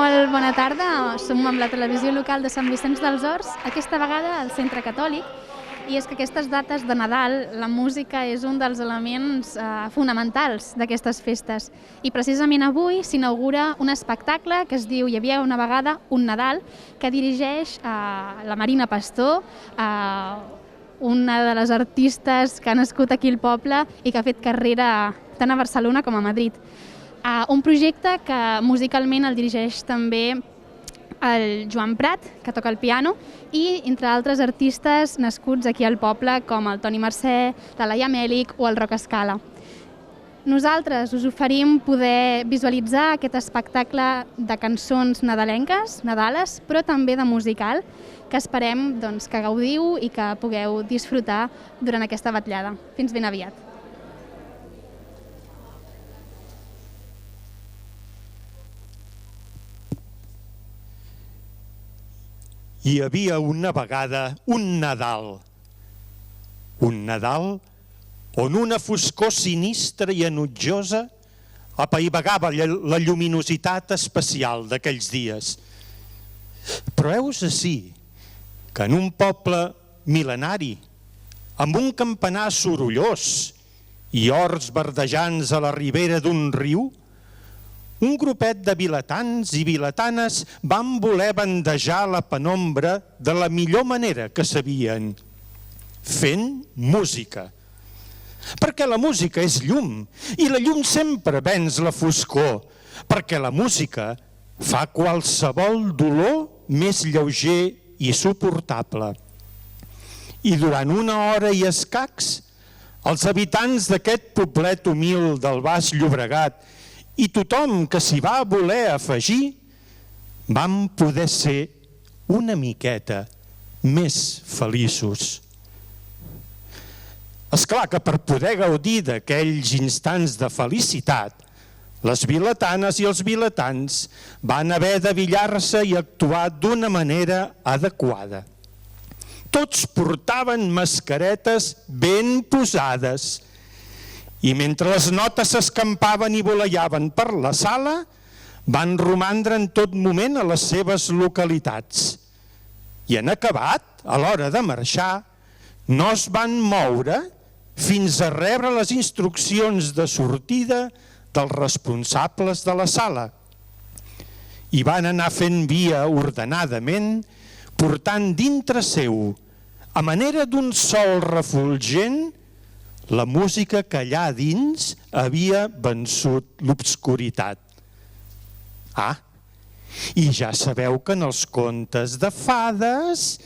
Molt bona tarda, som amb la televisió local de Sant Vicenç dels Horts, aquesta vegada al Centre Catòlic, i és que aquestes dates de Nadal, la música és un dels elements fonamentals d'aquestes festes. I precisament avui s'inaugura un espectacle que es diu Hi havia una vegada un Nadal, que dirigeix la Marina Pastor, una de les artistes que ha nascut aquí al poble i que ha fet carrera tant a Barcelona com a Madrid. Un projecte que musicalment el dirigeix també el Joan Prat, que toca el piano, i entre altres artistes nascuts aquí al poble com el Toni Mercè, la Laia Mèlich o el Roc Escala. Nosaltres us oferim poder visualitzar aquest espectacle de cançons nadalenques, nadales, però també de musical, que esperem que gaudiu i que pugueu disfrutar durant aquesta vetllada. Fins ben aviat. Hi havia una vegada un Nadal on una foscor sinistra i enutjosa apaivagava la lluminositat especial d'aquells dies. Però heus ací que en un poble mil·lenari, amb un campanar sorollós i horts verdejants a la ribera d'un riu, un grupet de vilatans i vilatanes van voler bandejar la penombra de la millor manera que sabien, fent música. Perquè la música és llum, i la llum sempre venç la foscor, perquè la música fa qualsevol dolor més lleuger i suportable. I durant una hora i escacs, els habitants d'aquest poblet humil del Baix Llobregat i tothom que s'hi va voler afegir van poder ser una miqueta més feliços. És clar que per poder gaudir d'aquells instants de felicitat, les vilatanes i els vilatans van haver d'abillar-se i actuar d'una manera adequada. Tots portaven mascaretes ben posades i mentre les notes s'escampaven i voleiaven per la sala, van romandre en tot moment a les seves localitats. I en acabat, a l'hora de marxar, no es van moure fins a rebre les instruccions de sortida dels responsables de la sala. I van anar fent via ordenadament, portant dintre seu, a manera d'un sol refulgent, la música que allà dins havia vençut l'obscuritat. I ja sabeu que en els contes de fades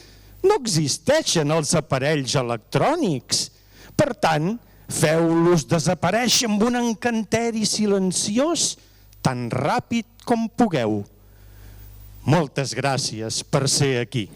no existeixen els aparells electrònics. Per tant, feu-los desaparèixer amb un encanteri silenciós tan ràpid com pugueu. Moltes gràcies per ser aquí.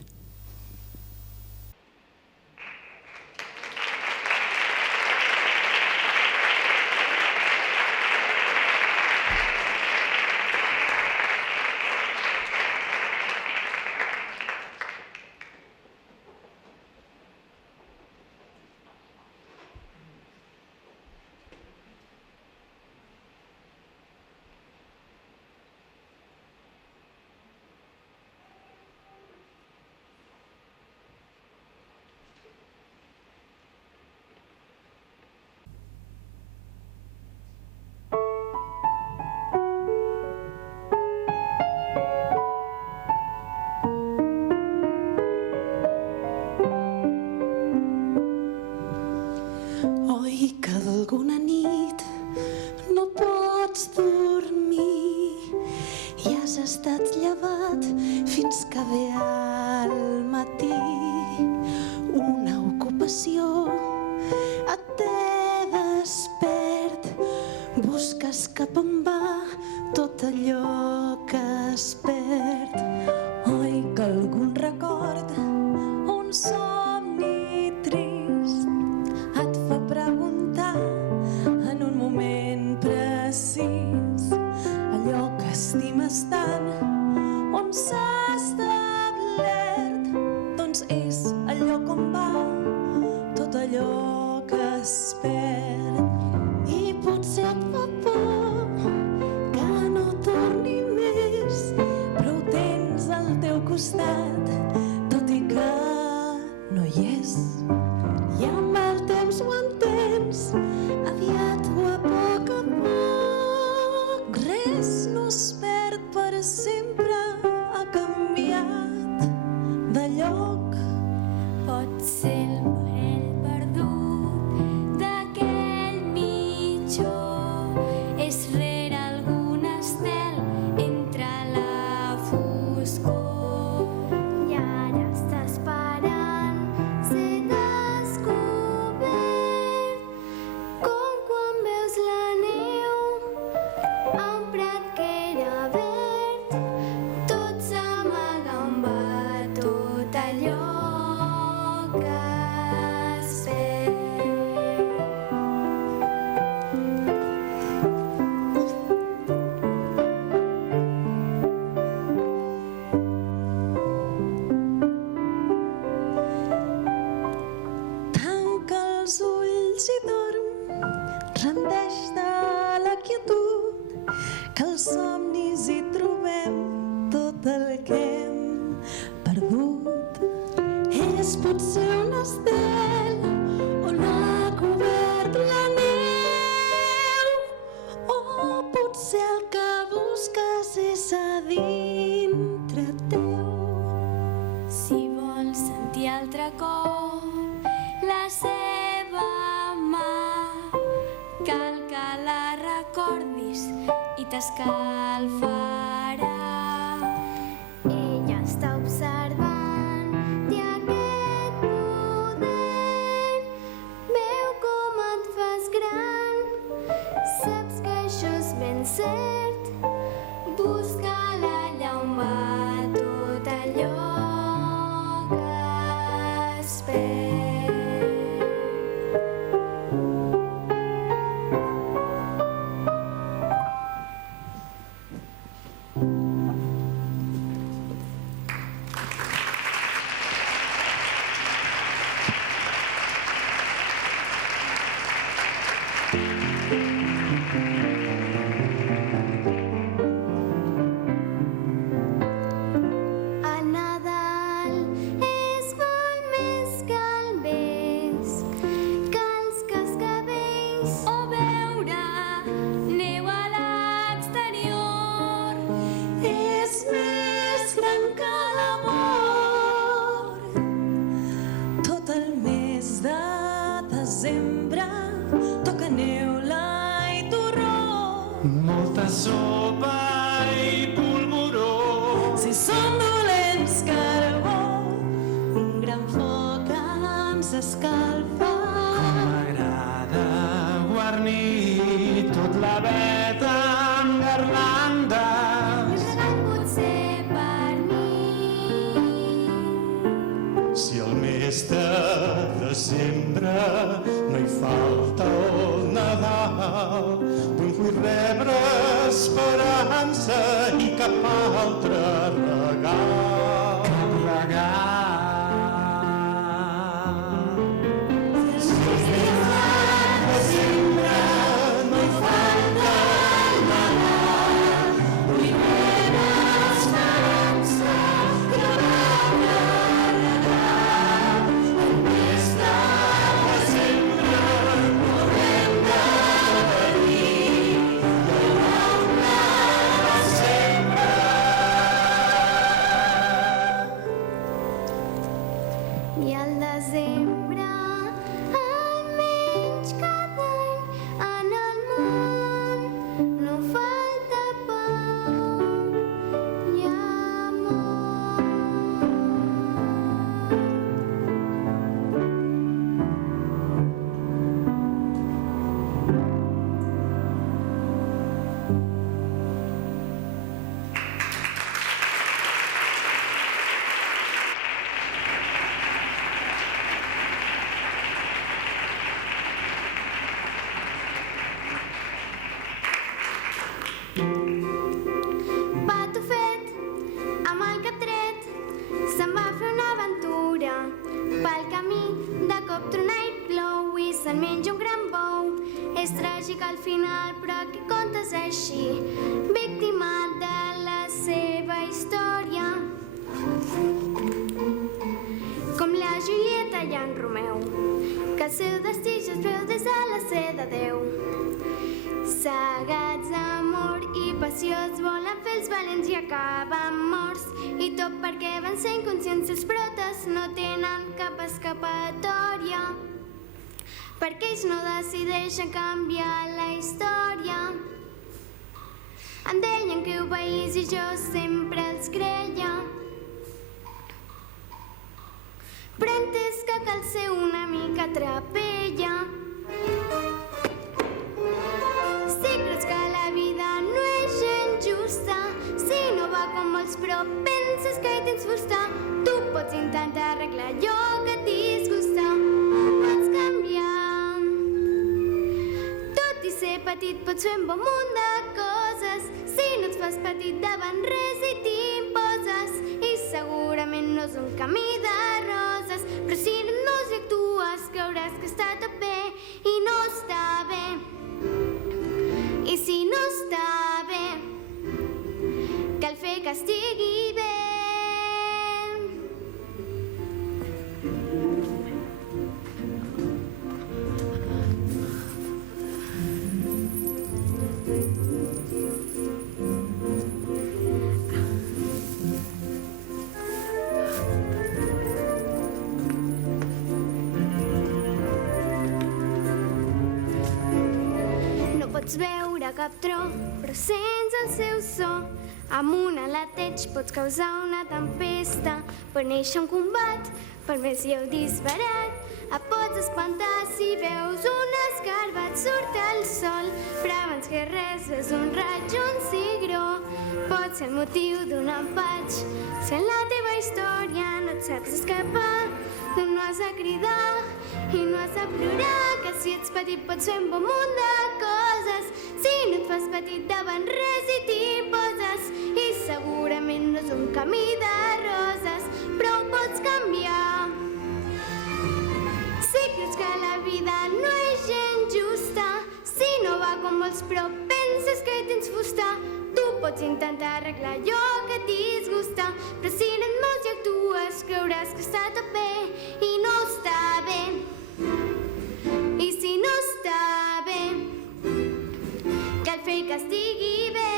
I potser et fa por que no torni més. no hi és. I amb el temps ho entens, aviat o a poc, res no es perd per sempre, ha canviat de lloc. Pot ser el parell perdut d'aquell mitjó, és rere algun estel entre la foscor. I ara està esperant ser descobert, com quan veus la neu a un prat que era verd. Tot s'amaga on va tot allò que es perd. Tanca els ulls i dorm, rendeix-te a la quietud, que als somnis hi trobem tot el que hem perdut. És potser un estel on ha cobert la neu, o potser el que busques és a dintre teu. Si vols sentir altre cop la seva mà, cal que la recordis i t'escalfarà. Ella està observant, té aquest poder, veu com et fas gran, saps que això és ben cert. Busca-la allà on va tot allò que es perd. A Nadal és molt més que el vesc, que els cascavells o veure neu a l'exterior. És més gran que l'amor. Tot el mes de desembre toca neula i torró. Molta sopa i polvoró. Si som dolents, carbó, un gran foc ens escalfa. M'agrada guarnir tot l'avet amb garlandes. Un regal potser per mi. Si al mes de desembre no hi falta el Nadal, vull rebre esperança i cap altre regal. Cap regal. Desembre no hi falta el Nadal, vull rebre esperança i cap altre regal. El mes de desembre no hem de patir, I al desembre, almenys cada any en el món, no falta pau i amor. Patufet, amb el cap tret, se'n va fer una aventura. Pel camí, de cop trona i plou i se'n menja un gran bou. És tràgic al final, però què contes així? Víctima de la seva història. Com la Julieta i en Romeu, que el seu destí ja es veu des de la ser de Déu. Cegats d'amor i passió es volen fer els valents i acaben morts. I tot perquè van ser inconscients, els protes no tenen cap escapatòria, perquè ells no decideixen canviar la història. Em deien que obeís i jo sempre els creia, però he entès que cal ser una mica trapella. Si creus que la vida no és gens justa, si no va com molts però penses que hi tens fusta, tu pots intentar arreglar allò que et disgusta, ho pots canviar. Tot i ser petit pots fer un bon munt de coses, si no et fas petit davant res i t'imposes. I segurament no és un camí de roses, però si no hi actues creuràs que està tot bé i no està bé. I si no està bé, cal fer que estigui bé. Pots veure cap tro, però sents el seu so. Amb un aleteig pots causar una tempesta. Per néixer un combat, per més hi heu disparat. Et pots espantar si veus un escarbat. Surt el sol, però abans que res és un raig, un cigró. Pot ser el motiu d'un empatx. Si en la teva història no et saps escapar, tu no has de cridar i no has de plorar, que si ets petit pots fer un bon munt de coses. Si no et fas petit davant res i t'imposes, i segurament no és un camí de roses, però ho pots canviar. Si creus que la vida no és gens justa, si no va com vols però penses que hi tens fusta, tu pots intentar arreglar allò que et disgusta, però si no et mous i actues creuràs que està tot bé i no està bé. I si no està bé, cal fer que estigui bé.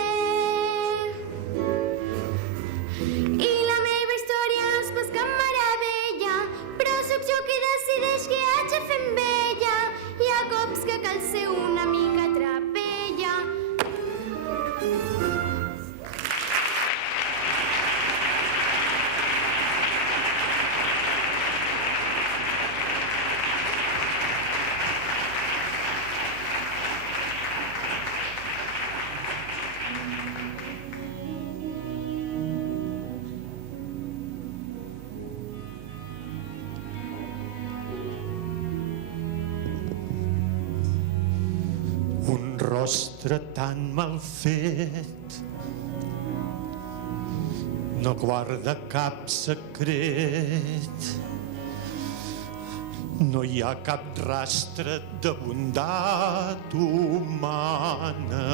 I la meva història no és pas cap meravella, però sóc jo qui decideix què haig de fer amb ella. Hi ha cops que cal ser una mica trapella. Un rostre tan mal fet no guarda cap secret. No hi ha cap rastre de bondat humana.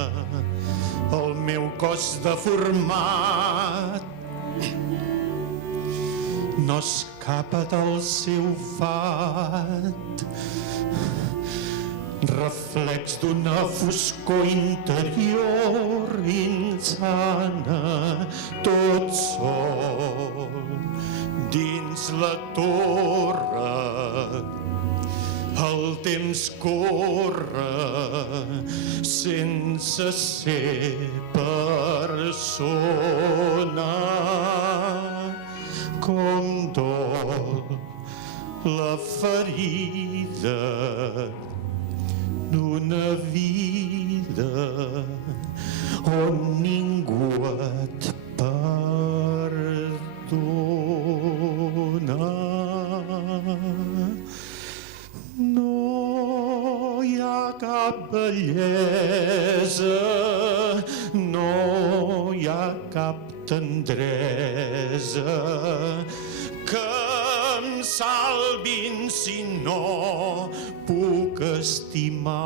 El meu cos deformat no escapa del seu fat, reflex d'una foscor interior insana, tot sol dins la torre. El temps corre sense ser persona, com dol la ferida d'una vida on ningú et perdona. No hi ha cap bellesa, no hi ha cap tendresa que em salvin si no puc estimar-la.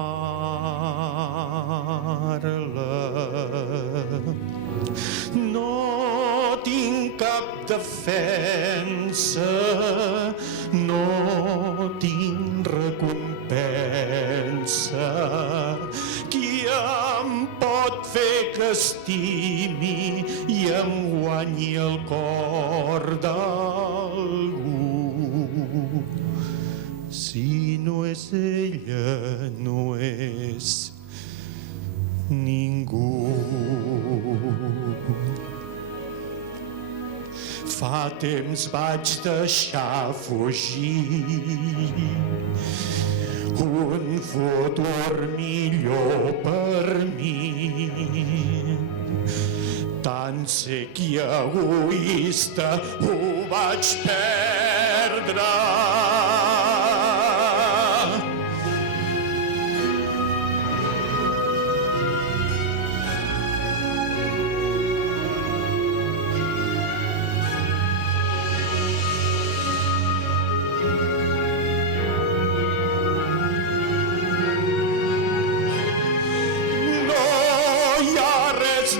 No tinc cap defensa, no tinc recompensa. Qui em pot fer que estimi i em guanyi el cor d'algú? Si no és ella, no és ningú. Fa temps vaig deixar fugir un futur millor per mi. Tan sec i egoista ho vaig perdre.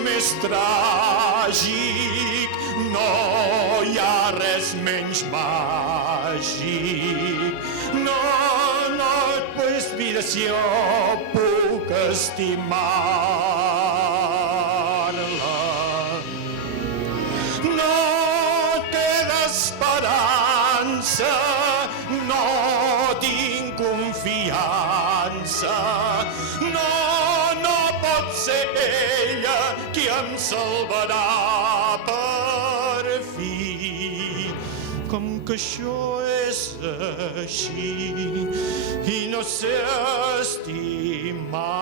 Més tràgic, no hi ha res menys màgic. No, pues vida, si jo puc estimar-la. No queda esperança, no tinc confiança, no pot ser ella qui em salvarà per fi. Com que això és així i no sé estimar,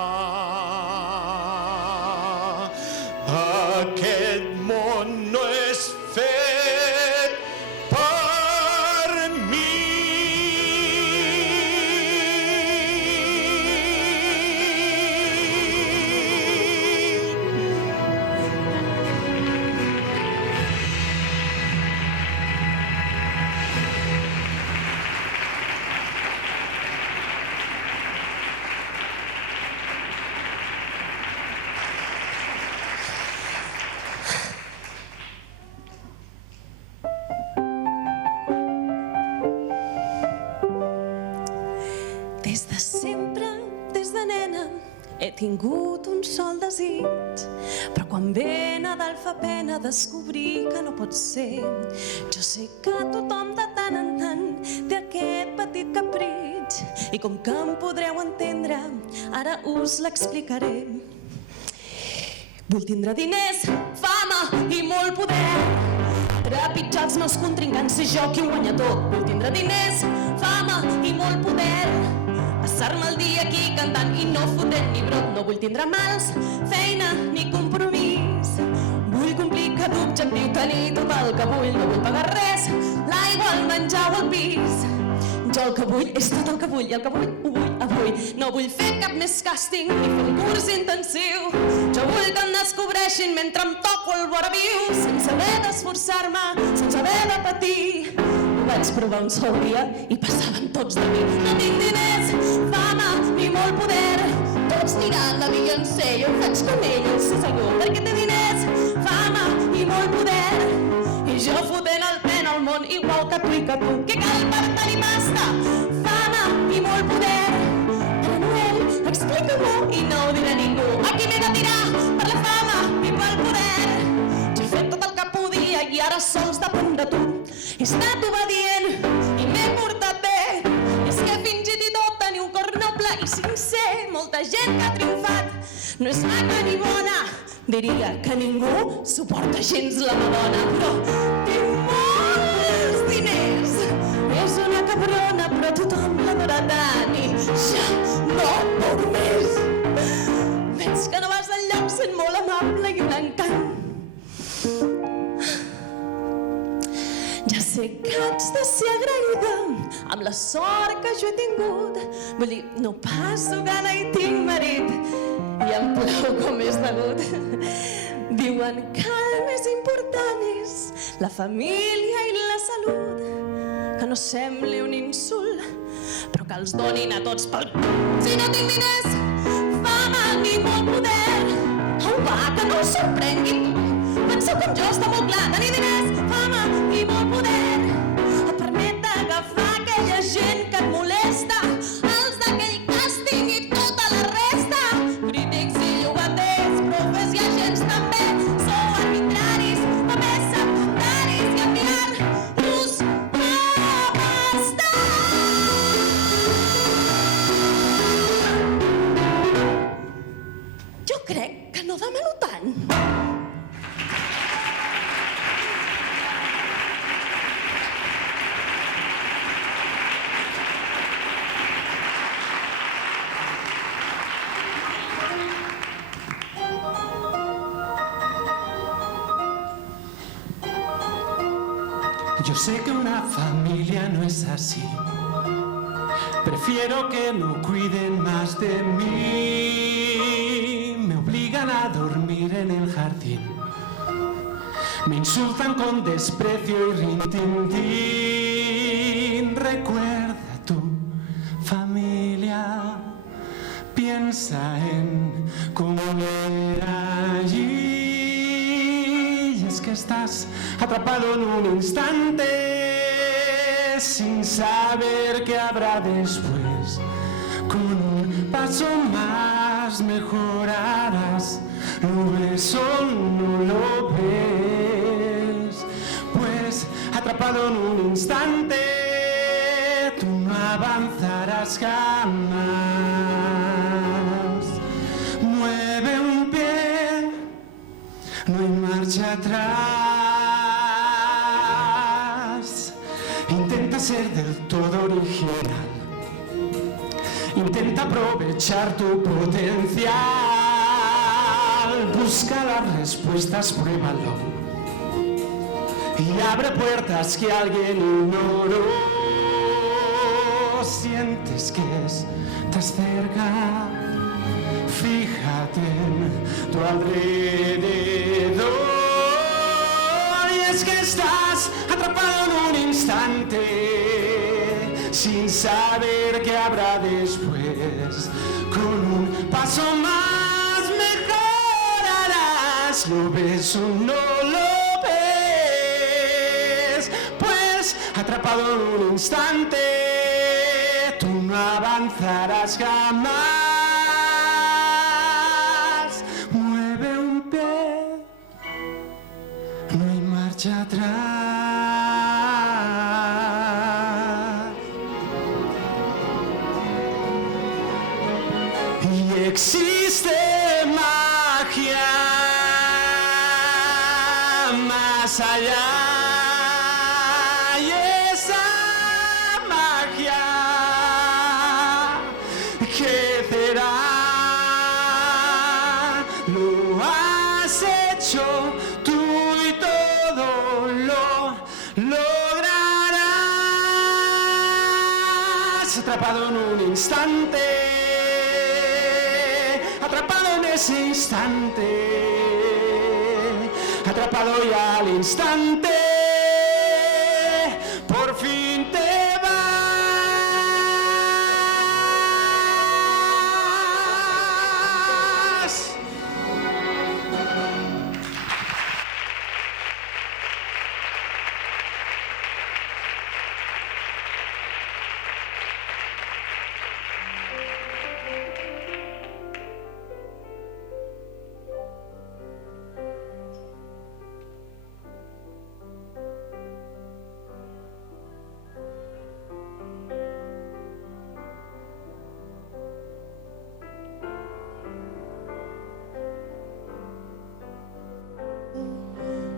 aquest món no és fet per mi. Des de sempre, des de nena, he tingut un sol desig, però quan ve Nadal fa pena descobrir que no pot ser. Jo sé que tothom de tant en tant té aquest petit capritx i com que em podreu entendre, ara us l'explicaré. Vull tindre diners, fama i molt poder, trepitjar els meus contrincants, ser jo qui ho guanya tot. Vull tindre diners, fama i molt poder, passar-me el dia aquí cantant i no fotent ni brot. No vull tindre mals, feina ni compromís, vull complir cada objectiu, tenir tot el que vull. No vull pagar res, l'aigua, el menjar o el pis, jo el que vull és tot el que vull i el que vull ho vull avui. No vull fer cap més càsting ni fer un curs intensiu, jo vull que em descobreixin mentre em toco el vora viu, sense haver d'esforçar-me, sense haver de patir. Ho vaig provar un sol dia i passaven tots de mi. No tinc diners, fama ni molt poder, tots tirant la Beyoncé i ho faig com ell, ho sé segur, perquè té diners, fama i molt poder, i jo fotent el pen al món igual que tu i que tu. Què cal per tenir pasta, fama i molt poder? Pare Noel, explica-m'ho i no ho diré a ningú. Aquí m'he de tirar per la fama i pel poder. Jo he fet tot el que podia i ara sols depèn de tu. He estat obedient i m'he portat bé, és que he fingit i tot tenir un cor noble i sincer. Molta gent que ha triomfat no és maca ni bona, diria que ningú suporta gens la Madonna. Però tinc molts diners, és una cabrona però tothom l'adora tant i ja no puc més. Veig que no vas enlloc sent molt amable i un encant. Ja sé que haig de ser agraïda amb la sort que jo he tingut. Vull dir, no passo gana i tinc marit i em plau com és degut. Diuen que el més important és la família i la salut, que no sembli un insult, però que els donin a tots pel... Si no tinc diners, fama ni molt poder, au va, que no us sorprengui. Penseu com jo, està molt clar, tenir diners, fama i molt poder et permet d'agafar aquella gent que et molesta Yo sé que una familia no es así. Prefiero que no cuiden más de mí. Me obligan a dormir en el jardín. Me insultan con desprecio y rintintín. Recuerda tu familia. Piensa en cómo era allí. Y es que estás atrapado en un instante, sin saber qué habrá después. Con un paso más mejorarás. ¿Lo ves o no lo ves? Pues atrapado en un instante, tú no avanzarás jamás. Mueve un pie, no hay marcha atrás. Intenta ser del todo original. Intenta aprovechar tu potencial. Busca las respuestas, pruébalo. Y abre puertas que alguien ignoró. Sientes que estás cerca. Fíjate en tu alrededor. Y es que estás atrapado en un instante, sin saber qué habrá después. Con un paso más mejorarás. ¿Lo ves o no lo ves? Pues atrapado en un instante, tú no avanzarás jamás. Mueve un pie, no hay marcha atrás. Existe magia más allá, y esa magia crecerá. Lo has hecho tú y todo lo lograrás. Atrapado en un instante, atrapado en ese instante, atrapado y al instante, por fin te vas.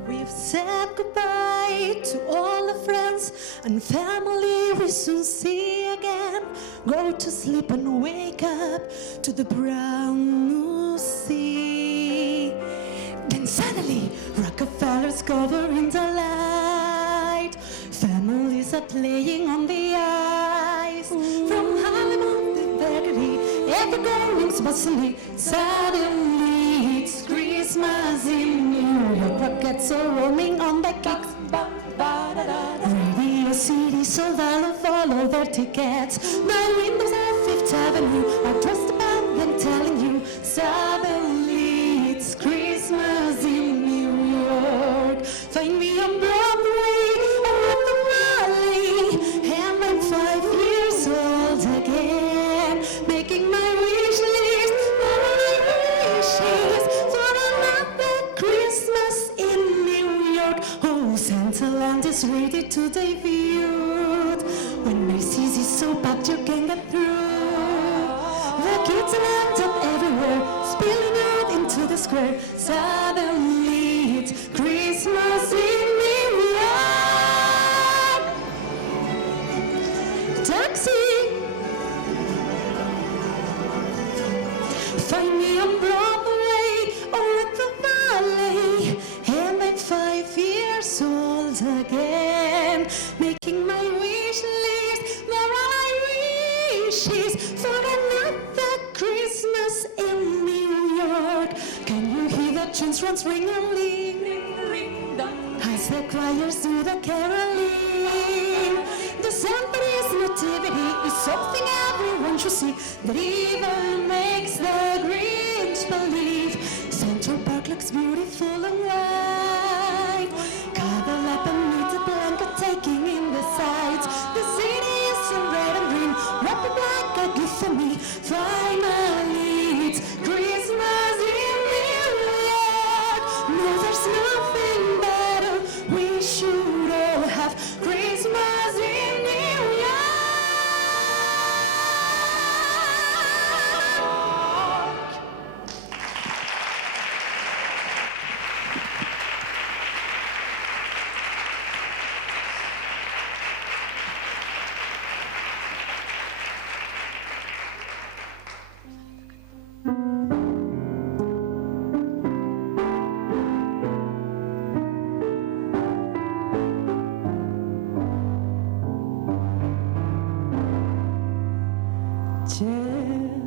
We've said goodbye to all the friends and family we soon see again. Go to sleep and wake up to the brown new sea. Then suddenly Rockefeller's covering the light. Families are playing on the ice. From Hollywood to Beverly, every going's bustling. Suddenly it's Christmas in New York. Rockets are roaming on the kicks. Radio City sold out of all of their tickets. The windows at Fifth Avenue are just about them telling you suddenly it's Christmas in New York. Find me on Broadway or at the Valley, and I'm 5 years old again, making my wish list for another Christmas in New York. Oh, Santaland is ready to debut. When Macy's is so packed you can't get through. The kids lined up everywhere, spilling out into the square. Suddenly it's Christmas in New York. Taxi, find me on Broadway or at the Valley, and I'm 5 years old again, wishes for another Christmas in New York. Can you hear the children's ring and ring, ring, dong? As the choirs do the caroling, the Somebody's nativity is something everyone should see, that even makes the Grinch believe. Central Park looks beautiful and white, cuddle up beneath the blanket, taking in the sights. The city is in red and green, wrap it like a gift for me. Finally, it's Christmas in New York. No, there's nothing better. We should all have Christmas in New York.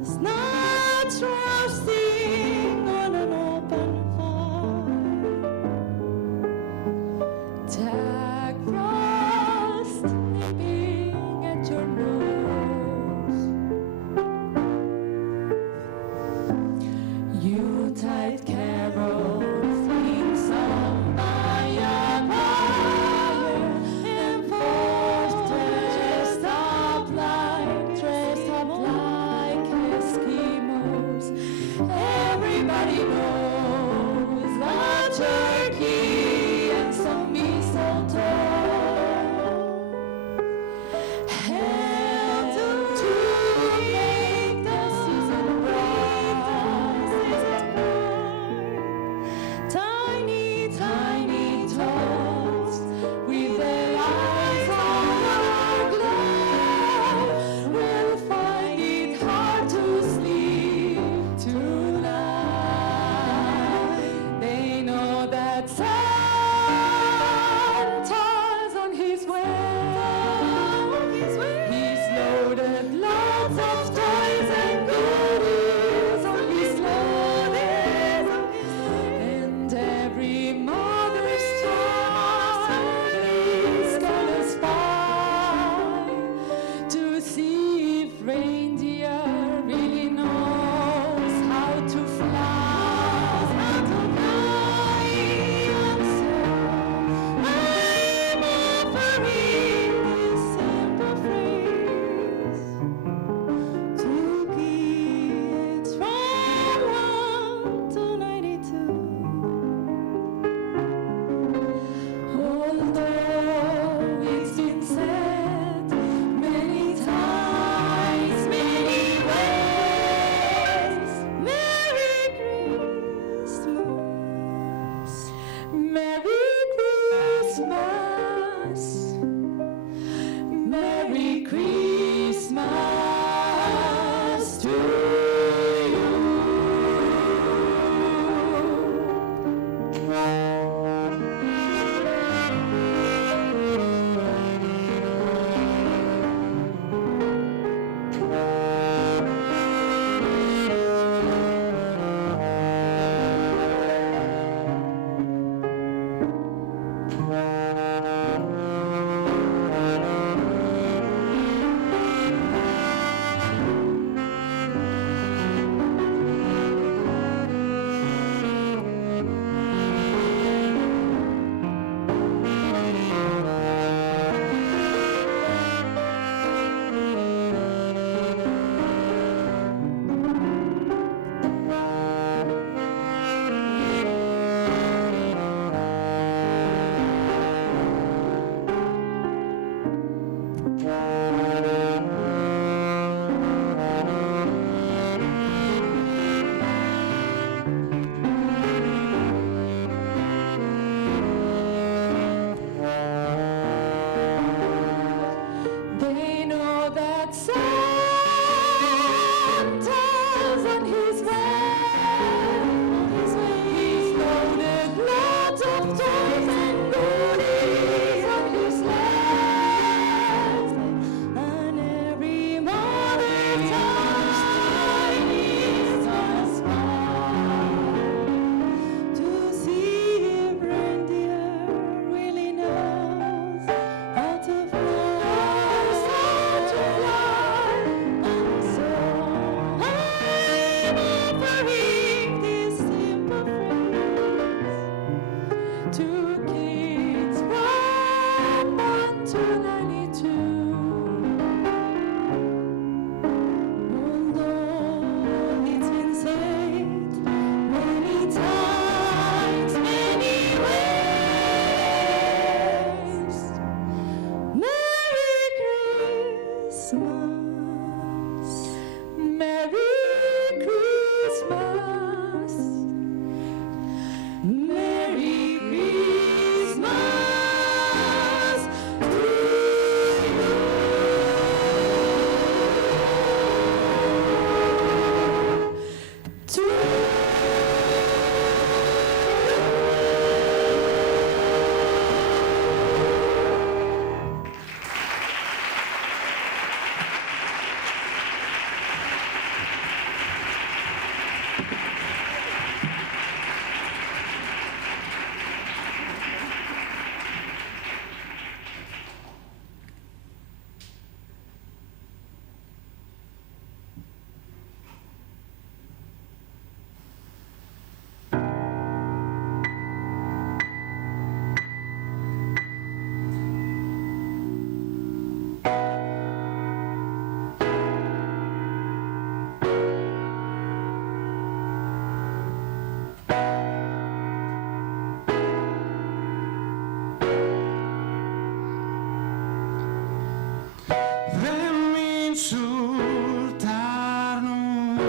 Chestnuts roasting on an open fire, Jack Frost nipping at your nose, Yuletide carols being sung by a choir, and folks dressed up like Eskimo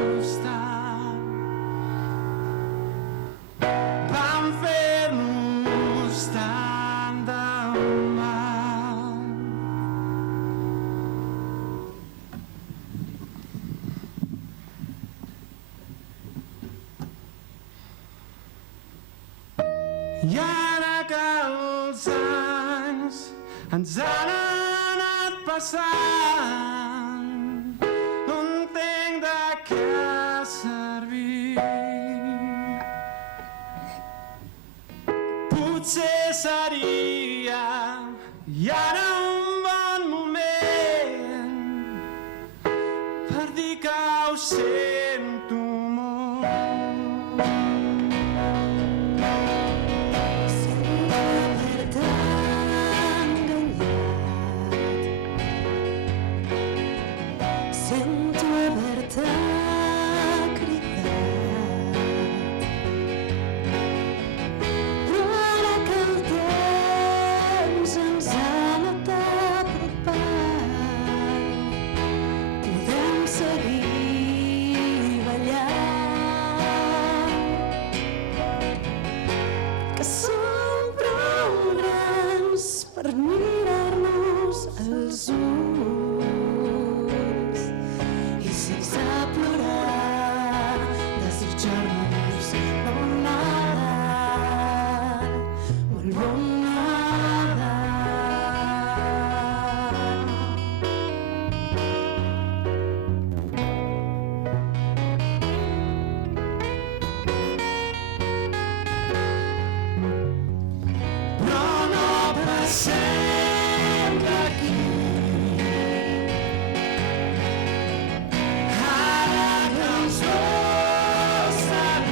obstant van fer-nos tant de mal. I ara que els anys ens han anat passant, no entenc de què ha servit. Potser seria i ara un bon moment per dir que ho sento molt. Sento haver-te cridat, però ara que el temps ens ha anat apropant, podem seguir ballant, que som prou grans per mirar-nos als ulls i sense plorar desitjar-nos bon Nadal, molt bon Nadal. Però no passem d'aquí. Ara que els dos sabem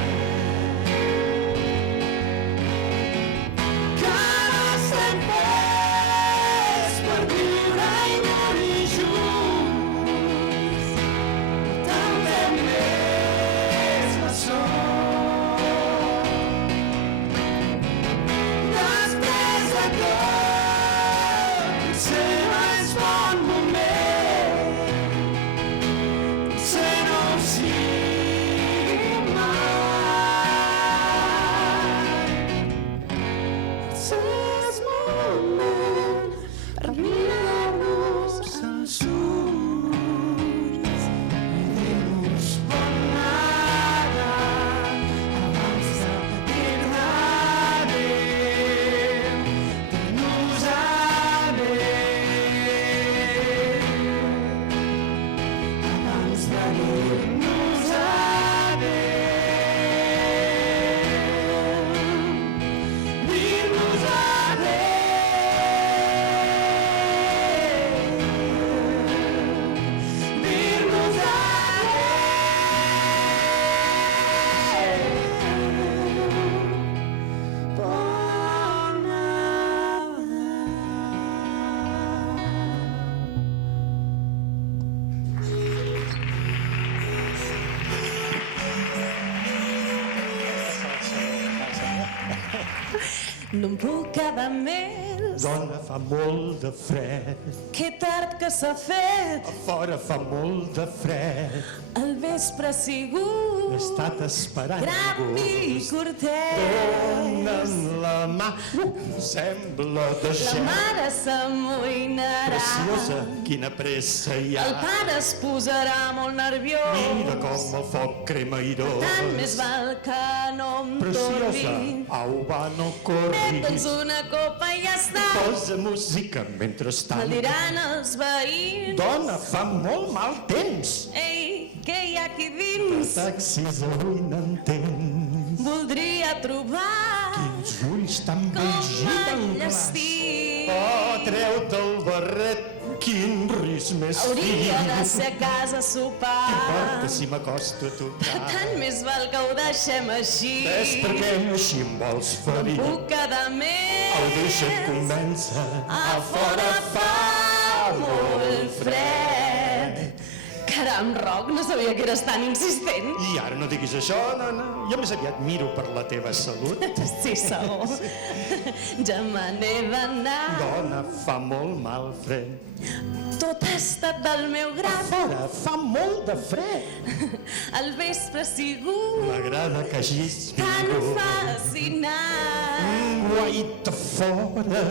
que no estem fets per viure i morir junts, també més la sort. Després de tot, potser no és bon moment, potser no ho sigui mai. Potser és moment per mirar-nos als ulls I dir-nos bon Nadal abans de dir-ne adéu, dir-nos adéu abans de dir-nos adéu, dir-nos no em puc quedar més. Dona, fa molt de fred, Que tard que s'ha fet, a fora fa molt de fred. al vespre ha sigut He estat esperant gran i gust. cortès. Dona'm la mà, sembla de La gel. mare s'amoïnarà, Preciosa, quina pressa hi ha. el pare es posarà molt nerviós. Mira com el foc crema airós. Tant més val que no em Preciosa, torni. au va, no Be'ns corris. una copa i ja està. Posa música mentrestant. El diran els veïns. Dona, fa molt mal temps. Ei, què hi ha aquí dins? Taxis avui n'entens. Voldria trobar Quins ulls tan com bells i tan clars. enllestir. Oh, treu-te el barret, quin risc més Hauria de fi. ser a casa a sopar. T'importa si m'acosto a tocar? Tant més val que ho deixem així. Ves perquè així em vols ferir. Puc quedar més. Au, deixa't convèncer. A fora fa molt fred. Caram, Roc, no sabia que eres tan insistent. I ara no diguis això, no. Jo més aviat miro per la teva salut. Sí, segur. Ja me n'he d'anar. Dona, fa molt mal fred. Tot ha estat del meu grat. Fora fa molt de fred. Al vespre ha sigut M'agrada que hagis tan vingut. fascinant. Guaita fora,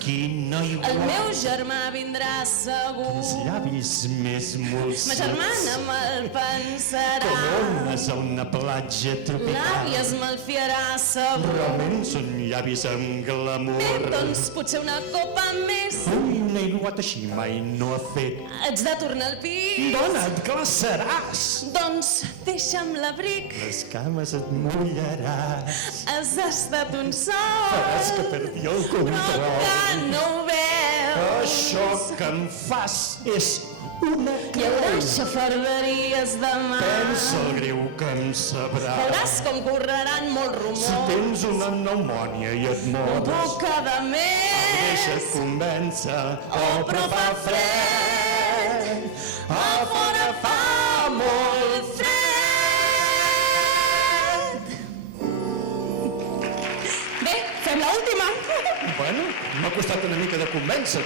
quina El igual. meu germà vindrà segur. Els llavis més molts. Ma germana me'l pensarà. Com ones a una platja tropical. L'àvia es malfiarà segur. Realment són llavis amb glamour. Bé, doncs potser una copa més. Ui, un aiguat així mai no ha fet. Haig de tornar al pis. Dona, et glaçaràs. Doncs deixa'm l'abric. Les cames et mullaràs. Has estat un sol. Faràs que perdi el Però control. que no ho veus. Això que em fas és una Hi haurà creu. xafarderies demà. Pensa el greu que em sabrà. Veuràs com correran molts Si rumors. tens una pneumònia i et No mors, puc quedar deixa't més. convèncer. Oh, però fa fred. A fora fa molt fred. Bé, fem l'última. Bueno, m'ha costat una mica de convèncer,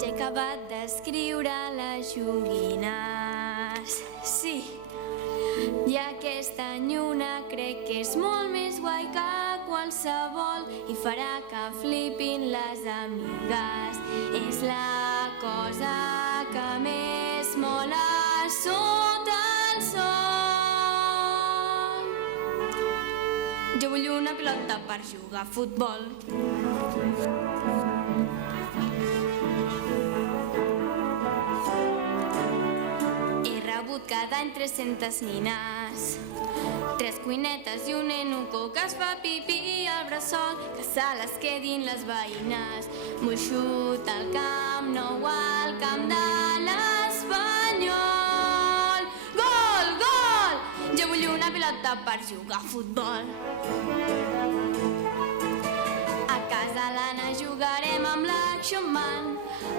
Ja he acabat d'escriure les joguines, sí. I aquesta lluna crec que és molt més guai que qualsevol i farà que flipin les amigues. És la cosa que més mola sota el sol. Jo vull una pilota per jugar a futbol. He rebut cada any 300 nines, 3 cuinetes i un nenuco que es fa pipí al bressol, que se les quedin les veïnes. Vull xutar al Camp Nou, al camp de l'Espanyol. Gol, gol! Jo vull una pilota per jugar a futbol. A casa l'Anna jugarem amb l'Action Man,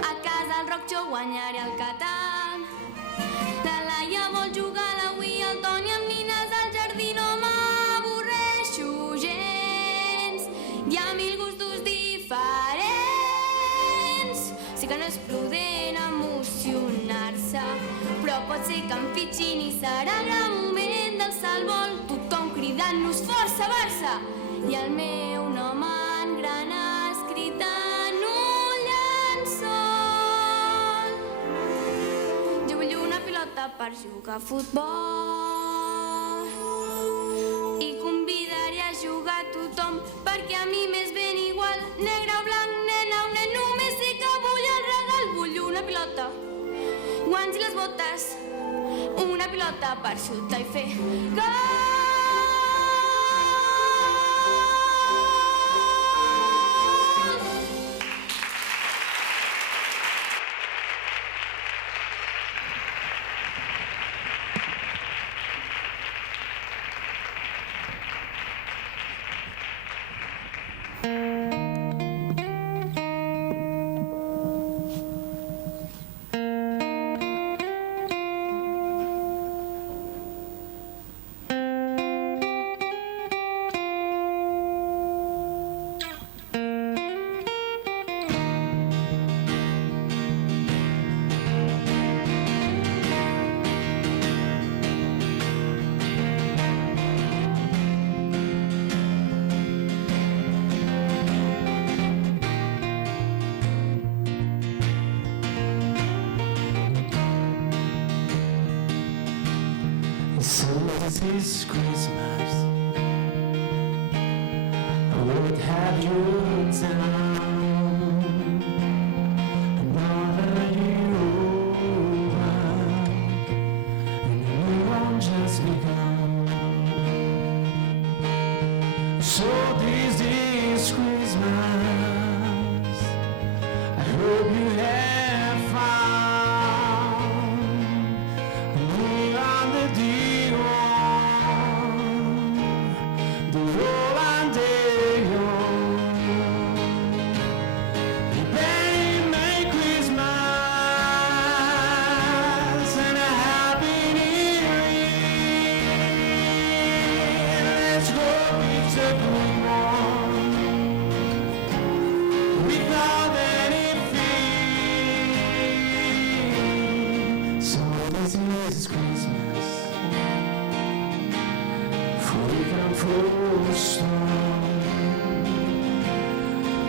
a casa el Roc jo guanyaré el Catan. La Laia vol jugar a la Wii, el Toni amb nines al jardí, no m'avorreixo gens. Hi ha 1000 gustos diferents. Sé que no és prudent emocionar-se, però pot ser que em fitxin i serà el gran moment d'alçar el vol. Tothom cridant-nos força Barça i el meu nom en gran escrit en un llençol. Jo vull una pilota per jugar a futbol i convidaré a jugar a tothom perquè a mi m'és ben igual, negre o blanc, nena o nen, només sé que vull el regal. Vull una pilota, guants i les botes, una pilota per xutar i fer gol. This Christmas I would have you down another year over, and the new one just begun. So this Christmas I hope you have found me on the deal. The Roland Day, This is Christmas. For the full storm,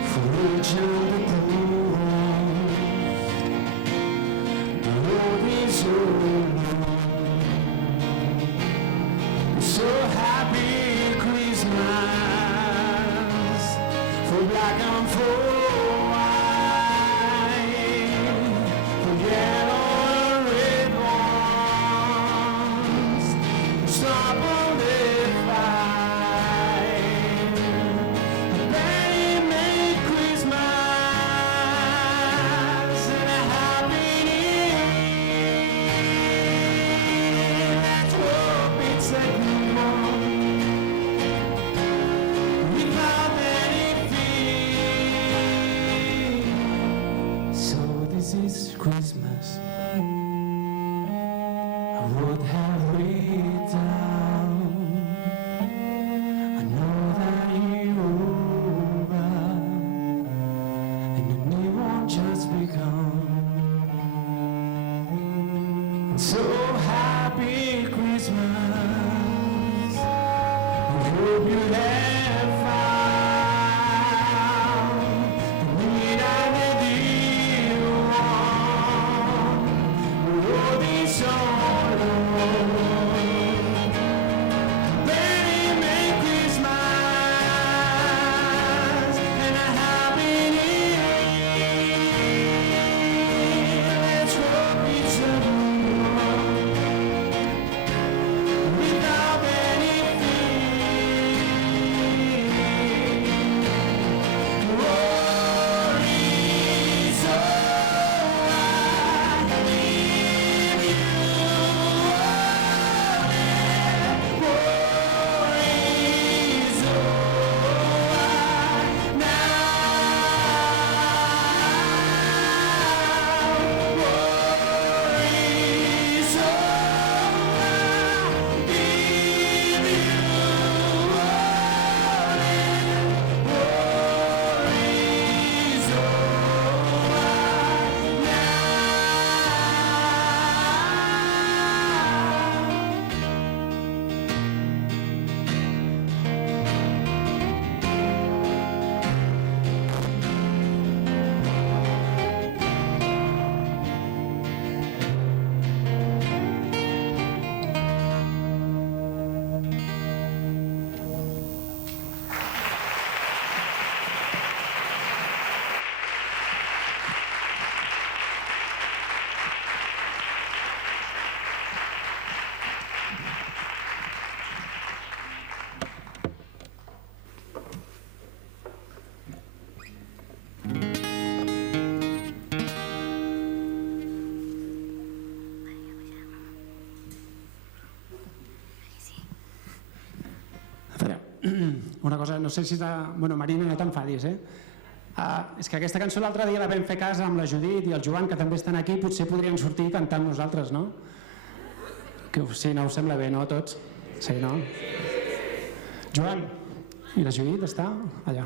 for each of the pools, the road is so long. So happy Christmas, for black and for Christmas, what have we done? I know that you're over, and a new one just begun. And so happy Christmas, I hope you have found the need I need. Una cosa, no sé si... Bueno, Marina, no t'enfadis, és que aquesta cançó l'altre dia la vam fer a casa amb la Judit i el Joan, que també estan aquí, potser podrien sortir i cantar amb nosaltres, no? Que, sí, no, us sembla bé, no, tots? Sí, no? Joan, i la Judit està allà.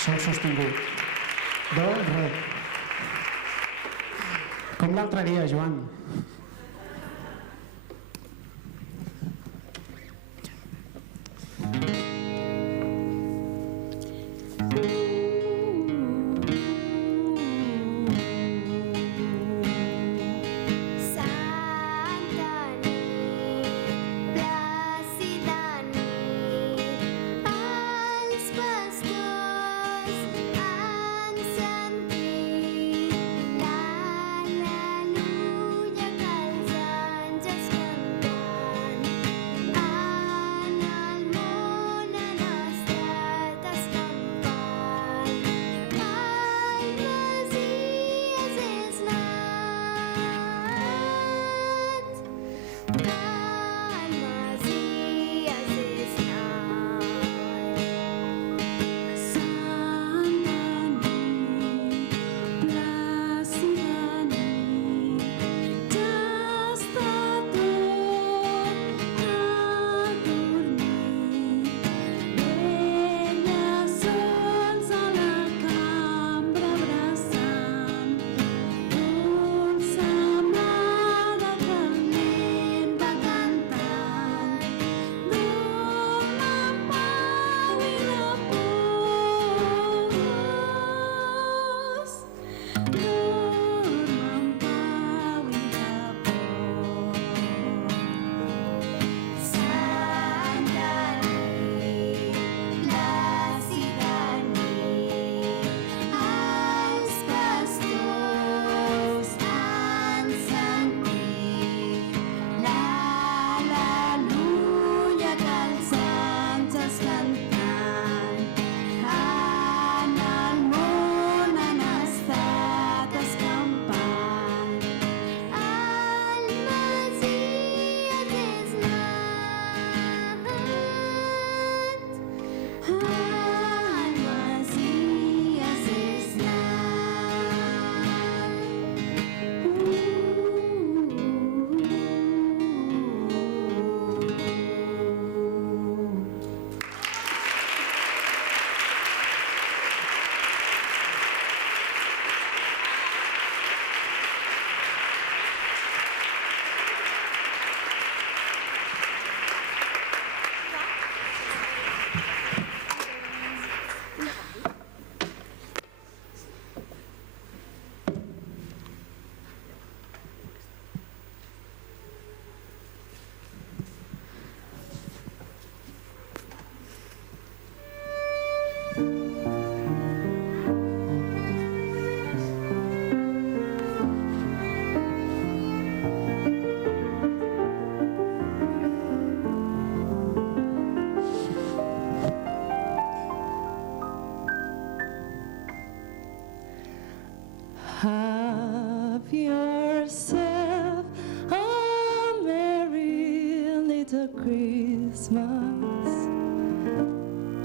Sol sostingut. Do, re. Com l'altre dia, Joan. Sentit, la, la,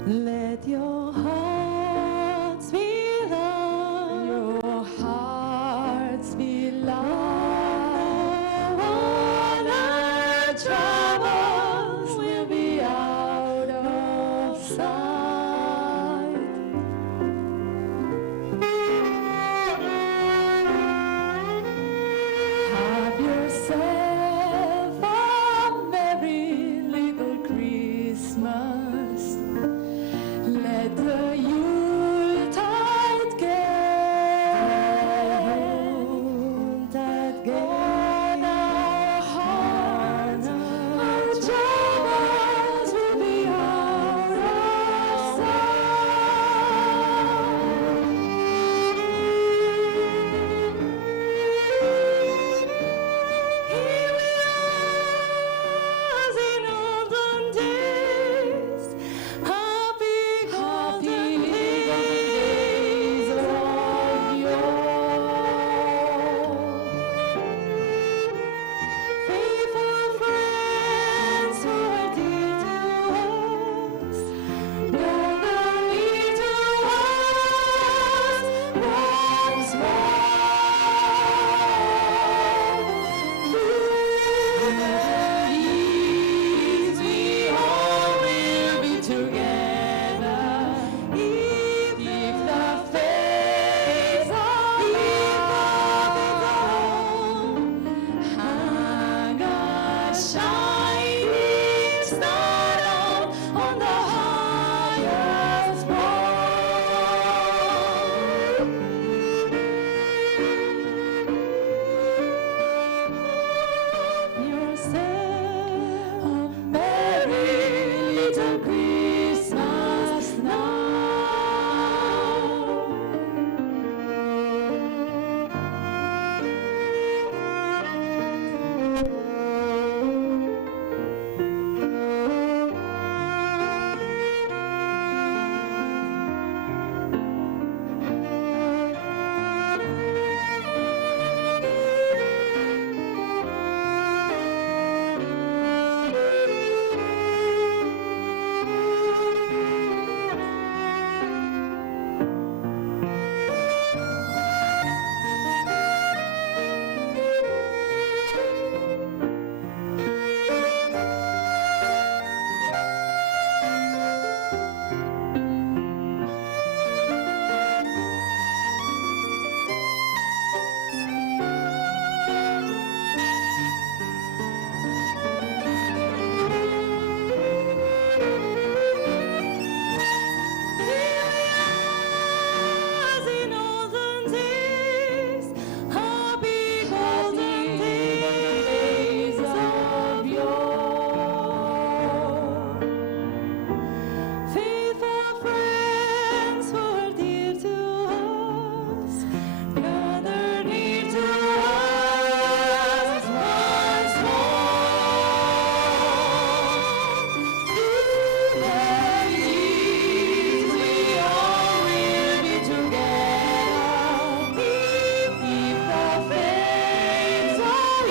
Let your hearts be loved. Your hearts be loved. All our troubles Will be out of sight. Have yourself a merry little Christmas. Let the Yuletide gay on our hearts. Our troubles will be out of sight. Here we are as in olden days, happy golden days of yore. Faithful friends who are dear to us, gather near to us once more. Through the years we all will be together, if the fates are hang a shining star on the highest yourself a merry little Christmas now. As in olden days, happy golden days of yore. Faithful friends who are dear to us, gather near to us once more. Through the years we all will be together, if the fates are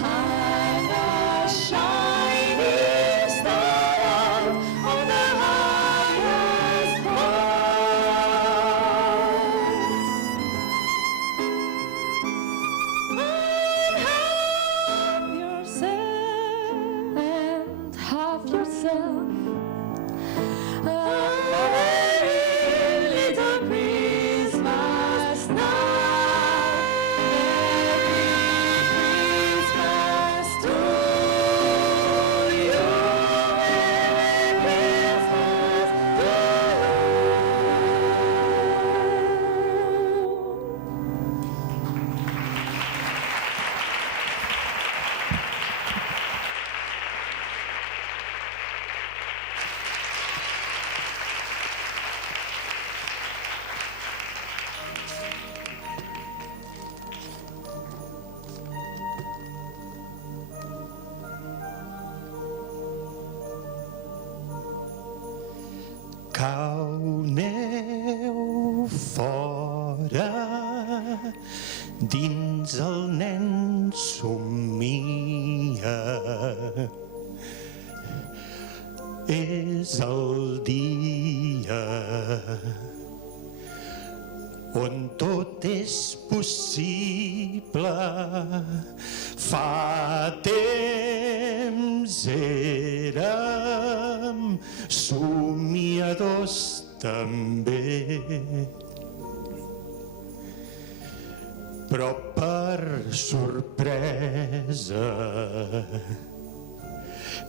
hang a shining star on the highest have yourself a merry little Christmas now. Merry Christmas to you. Merry Christmas to Cau neu fora, dins el nen somia. és el dia on tot és possible. Fa temps érem somiadors també, però per sorpresa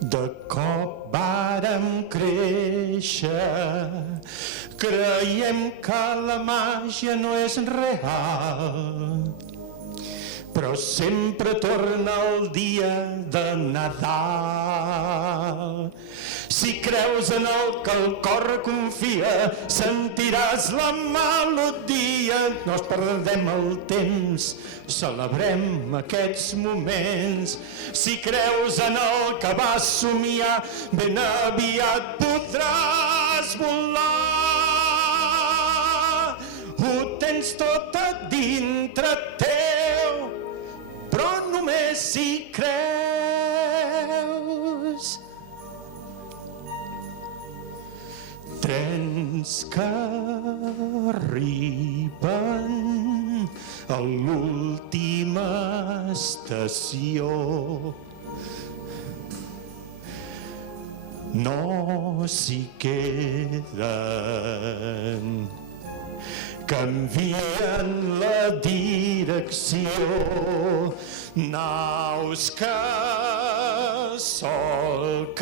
de cop vàrem créixer. Creiem que la màgia no és real, però sempre torna el dia de Nadal. Si creus en el que el cor confia, sentiràs la melodia. No es perdem el temps, celebrem aquests moments. Si creus en el que vas somiar, ben aviat podràs volar. Ho tens tot a dintre teu, però només si creus. Trens que arriben a l'última estació, no s'hi queden, canvien la direcció. Naus que solquen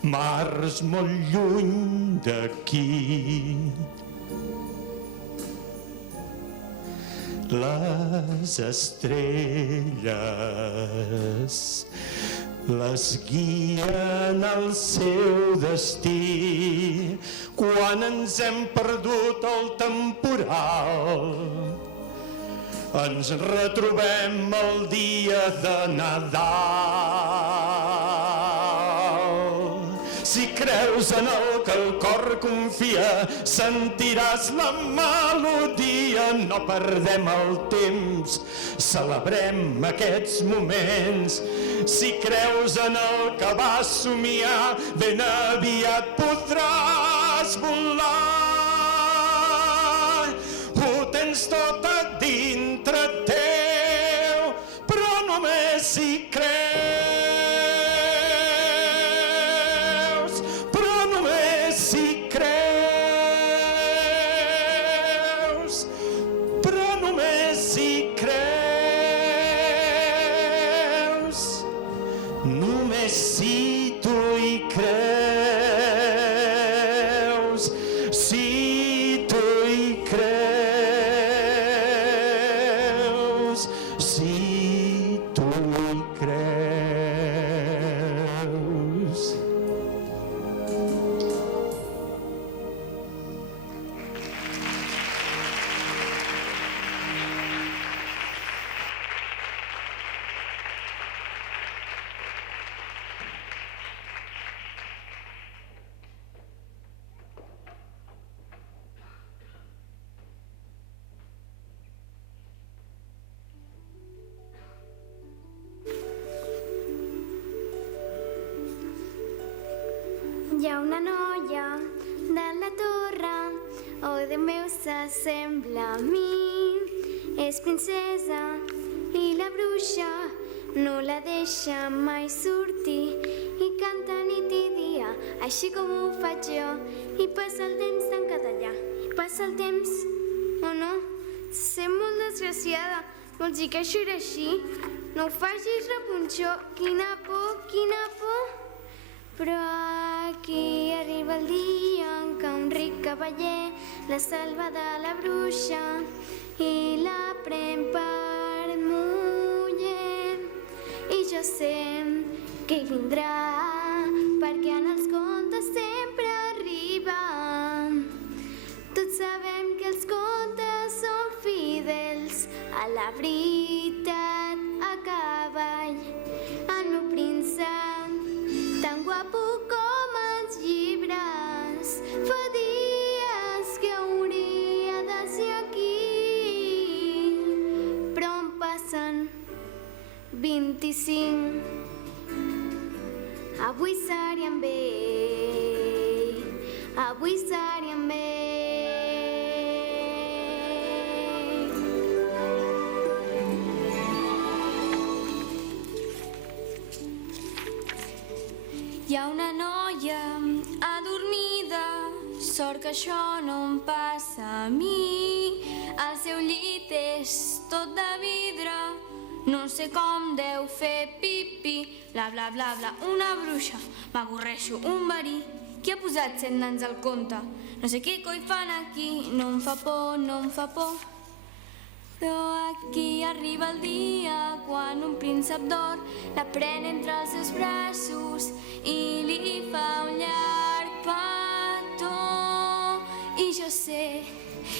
mars molt lluny d'aquí. Les estrelles les guien al seu destí. Quan ens hem perdut el temporal, ens retrobem el dia de Nadal. Si creus en el que el cor confia, sentiràs la melodia. No perdem el temps, celebrem aquests moments. Si creus en el que vas somiar, ben aviat podràs volar. Ho tens tot a dintre teu, però només si creus, però només si creus, però només si creus, només si tu hi creus, si tu hi creus, si tu hi creus. Hi ha una noia de la torre, oh Déu meu, s'assembla a mi. És princesa i la bruixa no la deixa mai sortir, i canta nit i dia, així com ho faig jo, i passa el temps tancat allà. Passa el temps, o no? Sé molt desgraciada, vols dir que això era així? No ho facis, Rapunxó, quina por, quina por. Però aquí arriba el dia en què un ric cavaller la salva de la bruixa i la pren per muller. I jo sé que hi vindrà, perquè en els contes sempre arriba. Tots sabem que els contes són fidels a la veritat a cavall. El meu príncep, tan guapo com els llibres, fa dies que hauria de ser aquí, però en passen 25 Avui seríem bé, avui seríem bé. Hi ha una noia adormida, sort que això no em passa a mi. El seu llit és tot de vidre, no sé com deu fer pipí. Bla, bla, bla, bla, una bruixa, m'avorreixo, un verí. Qui ha posat 100 nans al compte? No sé què coi fan aquí, no em fa por, no em fa por. Però aquí arriba el dia quan un príncep d'or la pren entre els seus braços i li fa un llarg petó. I jo sé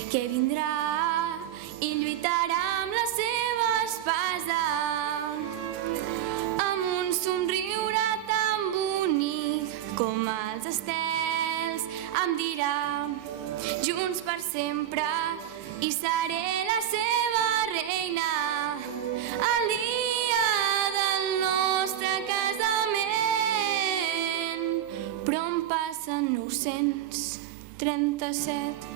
que vindrà i lluitarà amb la seva espasa, amb un somriure tan bonic com els estels. Em dirà junts per sempre i seré la seva reina el dia del nostre casament. Però em passen 937.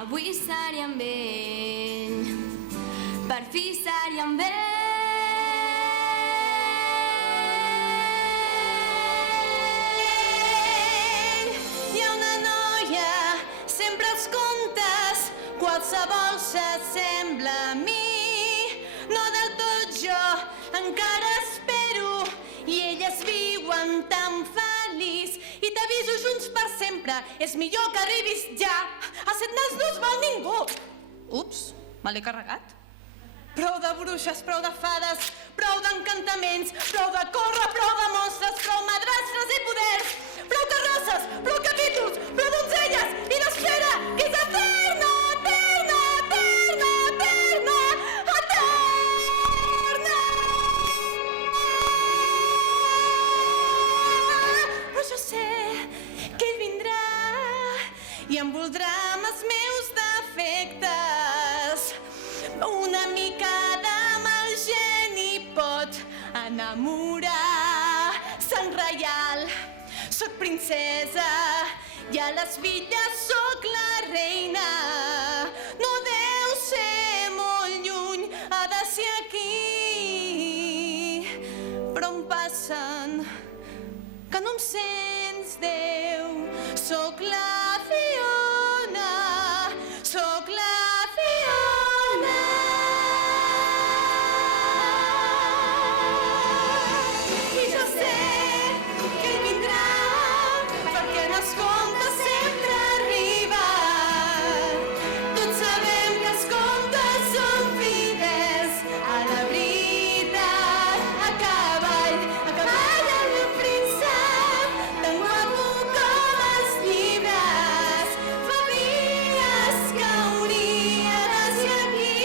Avui seríem vell, per fi seríem vell. Hi ha una noia, sempre els contes, qualsevol s'assembla a mi. No del tot jo, encara espero, i elles viuen tan feliç. I t'aviso, junts per sempre, és millor que arribis ja. A 7 nans no es val ningú. Ups, me l'he carregat. Prou de bruixes, prou de fades, prou d'encantaments, prou de córrer, prou de monstres, prou madrastres i poders, prou carrosses, prou capítols, prou donzelles i l'espera, que és eterna, eterna, eterna, eterna, eterna. Però jo sé que ell vindrà i em voldrà amb els meus defectes. Una mica de mal geni pot enamorar. Sant reial, soc princesa i a les villes soc la reina. No deu ser molt lluny, ha de ser aquí. Però em passen que no em sents, Déu. Soc la Fiona, soc la Fiona. I jo sé que ell vindrà, perquè en els contes sempre arriba. Tots sabem que els contes són fidels a la veritat. A cavall el meu príncep, tan guapo com els llibres. Fa dies que hauria de ser aquí.